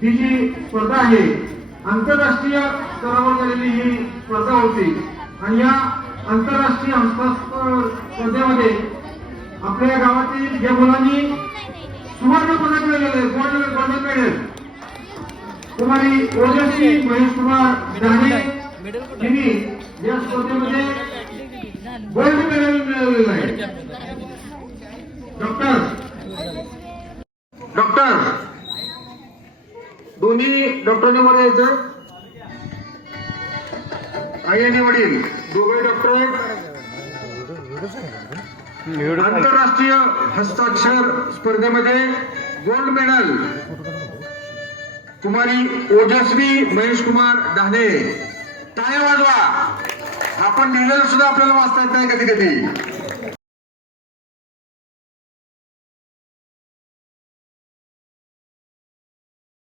ही जी स्पर्धा आहे आंतरराष्ट्रीय स्तरावर झालेली ही स्पर्धा होती आणि या आंतरराष्ट्रीय हस्ताक्षर स्पर्धेमध्ये आपल्या गावातील ज्या मुलांनी सुवर्ण पदक मिळवलेलं आहे, गोल्ड मेडल, कुमारी ओजस्वी महेश कुमार दाणे यांनी या स्पर्धेमध्ये गोल्ड मेडल मिळवलेलं आहे. डॉक्टर दोन्ही डॉक्टरांनी मध्ये यायचं, आई आणि वडील दोघे डॉक्टर. आंतरराष्ट्रीय हस्ताक्षर स्पर्धेमध्ये गोल्ड मेडल कुमारी ओजस्वी महेश कुमार दाणे. टाळ्या वाजवा. आपण लिहिलेलं सुद्धा आपल्याला वाचता येत नाही कधी कधी.